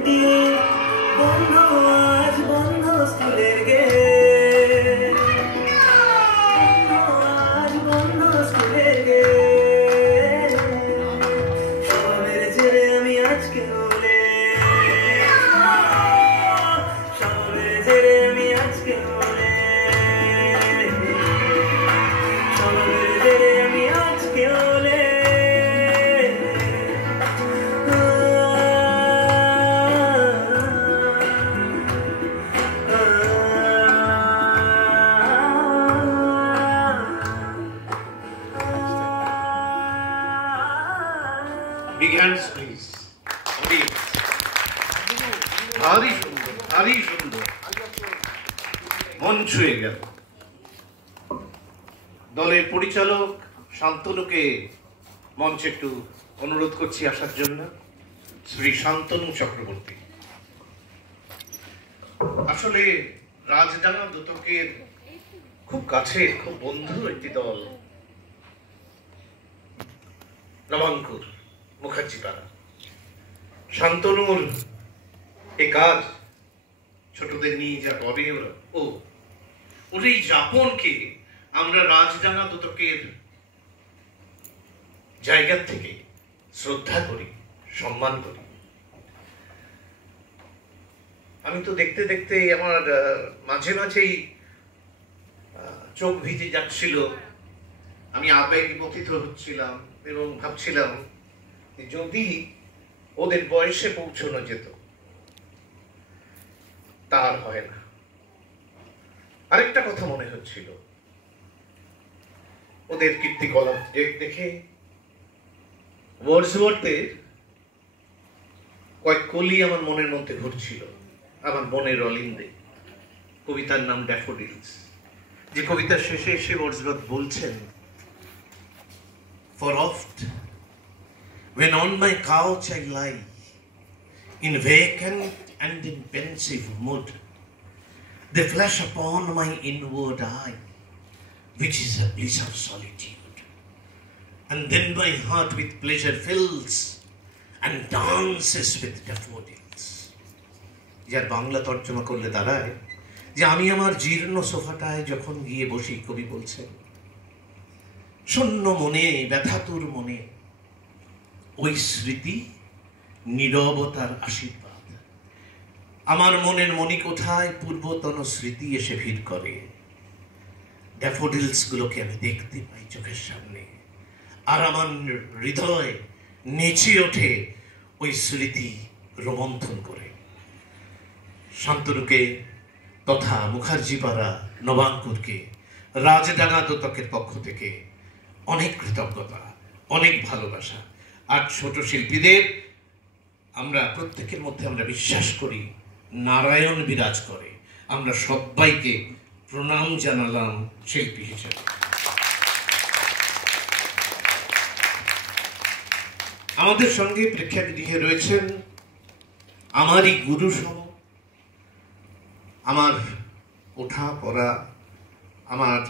বন্ধ আজ বন্ধ স্কুলের গেট, আজ বন্ধ স্কুলের গেট, সবের ছেড়ে আমি আজকে বলে, সবের ছেড়ে আমি আজকে বলে, সবের ছেড়ে আমি আজকে বলে। Big hands, please. ভারী সুন্দর, ভারী সুন্দর। মন ছুঁয়ে গেল। দলের পরিচালক শান্তনুকে মঞ্চে একটু অনুরোধ করছি আসার জন্য। শ্রী শান্তনু চক্রবর্তী। আসলে রাজডাঙ্গা দুতকের খুব কাছে, খুব বন্ধু একটি দল, নবাঙ্কুর মুখার্জিপাড়া। শান্তনুর এ কাজ ছোটদের নিয়ে যা করে ওরা, ওর এই যাপনকে আমরা রাজডাঙ্গা দুতকের জায়গা থেকে শ্রদ্ধা করি, সম্মান করি। আমি তো দেখতে দেখতে আমার মাঝে মাঝেই চোখ ভিজে যাচ্ছিল, আমি আবেগে পতিত হচ্ছিলাম এবং ভাবছিলাম যদি ওদের বয়সে পৌঁছানো যেত। তার হয় না। আরেকটা কথা মনে হচ্ছিল, ওদের কীর্তিকলাপ দেখে ওয়ার্ডসওয়ার্থের কয়েক কলি আমার মনের মধ্যে ঘুরছিল, আমার মনের অলিন্দে। কবিতার নাম ড্যাফোডিলস, যে কবিতার শেষে এসে ওয়ার্ডসওয়ার্থ বলছেন, For oft, when on my couch I lie, in vacant and in pensive mood, they flash upon my inward eye, which is a bliss of solitude. And then my heart with pleasure fills and dances with daffodils. যার বাংলা তর্জমা করলে দাঁড়ায় যে আমি আমার জীর্ণ সোফাটায় যখন গিয়ে বসি, কবি বলছেন, শূন্য মনে, ব্যথাতুর মনে ওই স্মৃতি নীরবতার আশীর্বাদ। আমার মনের মণিকোঠায় পূর্বতন স্মৃতি এসে ভিড় করে। ড্যাফোডিলস গুলোকে আমি দেখতে পাই চোখের সামনে, আর আমার হৃদয় নেচে ওঠে ওই স্মৃতি রোমন্থন করে। শান্তনুকে তথা মুখার্জিপাড়া নবাঙ্কুরকে রাজডাঙ্গা দোতকের পক্ষ থেকে অনেক কৃতজ্ঞতা, অনেক ভালোবাসা। আর ছোট শিল্পীদের আমরা প্রত্যেকের মধ্যে আমরা বিশ্বাস করি নারায়ণ বিরাজ করে। আমরা সবাইকে প্রণাম জানালাম শিল্পী হিসেবে। আমাদের সঙ্গে প্রেক্ষাগৃহে রয়েছেন আমারই গুরু সম, আমার ওঠা পড়া, আমার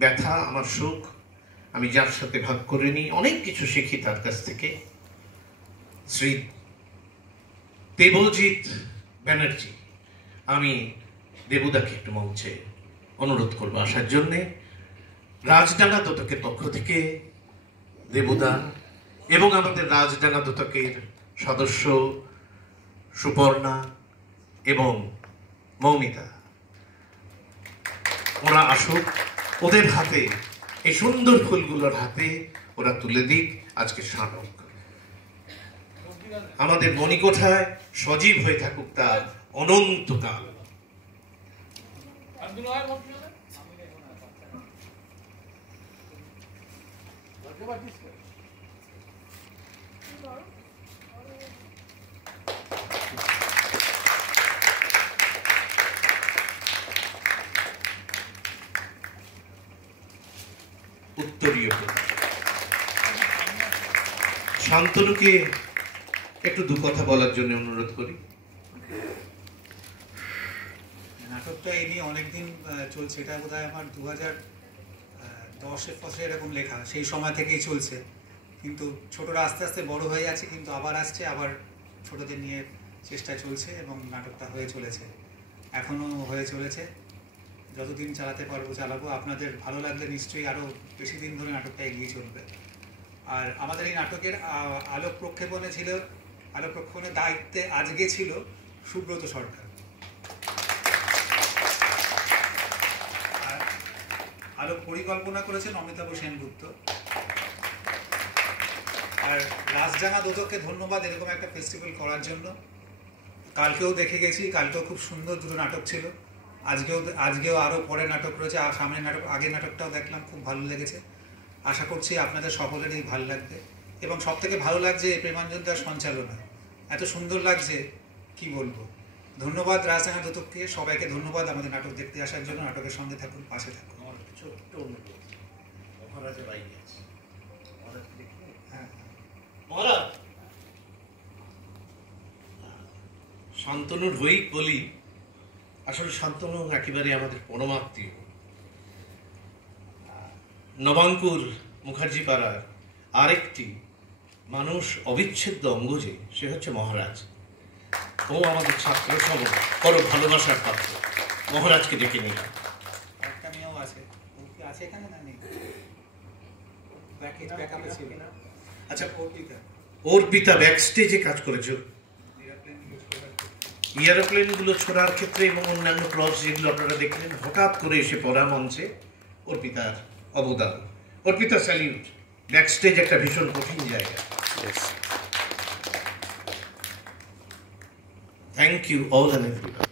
ব্যথা, আমার সুখ আমি যার সাথে ভাগ করে নিই, অনেক কিছু শিখি তার কাছ থেকে। শ্রী দেবজিৎ ব্যানার্জি, আমি দেবুদাকে একটু মঞ্চে অনুরোধ করবো আসার জন্যে। রাজডাঙ্গা দোতকের পক্ষ থেকে দেবুদা এবং আমাদের রাজডাঙ্গা দোতকের সদস্য সুপর্ণা এবং মৌমিতা, ওরা আসুক, ওদের হাতে এই সুন্দর ফুলগুলোর হাতে ওরা তুলে দিক আজকে স্মারক। আমাদের মণিকোঠায় সজীব হয়ে থাকুক তার অনন্তকাল। উত্তরীয় শান্তনুকে একটু দু কথা বলার জন্য অনুরোধ করি। নাটকটা এই নিয়ে অনেকদিন চলছে, এটা বোধহয় আমার 2010-এর ফসলে এরকম লেখা, সেই সময় থেকেই চলছে। কিন্তু ছোটরা আস্তে আস্তে বড় হয়ে যাচ্ছে, কিন্তু আবার আসছে, আবার ছোটদের নিয়ে চেষ্টা চলছে এবং নাটকটা হয়ে চলেছে, এখনও হয়ে চলেছে। যতদিন চালাতে পারবো চালাবো। আপনাদের ভালো লাগলে নিশ্চয়ই আরও বেশি দিন ধরে নাটকটা এগিয়ে চলবে। আর আমাদের এই নাটকের আলোক প্রক্ষেপণের দায়িত্বে আজকে ছিল সুব্রত সরকার। আর আলোক পরিকল্পনা করেছেন অমিতাভ সেনগুপ্ত। আর রাজডাঙ্গা দোতককে ধন্যবাদ এরকম একটা ফেস্টিভ্যাল করার জন্য। কালকেও দেখে গেছি, কালকেও খুব সুন্দর দুটো নাটক ছিল। আজকেও আরও পরে নাটক রয়েছে, আর সামনের আগের নাটকটাও দেখলাম, খুব ভালো লেগেছে। আশা করছি আপনাদের সকলেরই ভালো লাগবে। এবং সব থেকে ভালো লাগছে প্রেমাঞ্জন দার সঞ্চালনা, এত সুন্দর লাগছে কি বলবো। ধন্যবাদ রাজডাঙ্গা দোতককে, সবাইকে ধন্যবাদ আমাদের নাটক দেখতে আসার জন্য। নাটকের সঙ্গে থাকুন, পাশে থাকুন। আমার ছোট্ট অনুরোধ, মহারাজের বাইরে আছে, মহারাজকে দেখুন। হ্যাঁ, মহারাজ শান্তনুর হয়েই বলি, আসলে শান্তনু একেবারে আমাদের পরমাত্মীয়। নবাঙ্কুর মুখার্জি পাড়ার আরেকটি মানুষ অবিচ্ছেদ্য অঙ্গ যে, সে হচ্ছে মহারাজ। ও আমাদের ছাত্র সম বড় ভালোবাসার পাত্র। মহারাজকে ডেকে নিলাম। একটা মেয়েও আছে, ও কি আছে এখানে না নেই? ব্যাকআপে ছিল। আচ্ছা, অর্পিতা, অর্পিতা ব্যাক স্টেজে কাজ করেছে, এয়ারোপ্লেনগুলো ছোড়ার ক্ষেত্রে এবং অন্যান্য ক্রস যেগুলো আপনারা দেখলেন, হঠাৎ করে এসে পড়া মঞ্চে অর্পিতার অবদান। অর্পিতা স্যালিউট। ব্যাক স্টেজ একটা ভীষণ কঠিন জায়গা। Thank you all and everyone.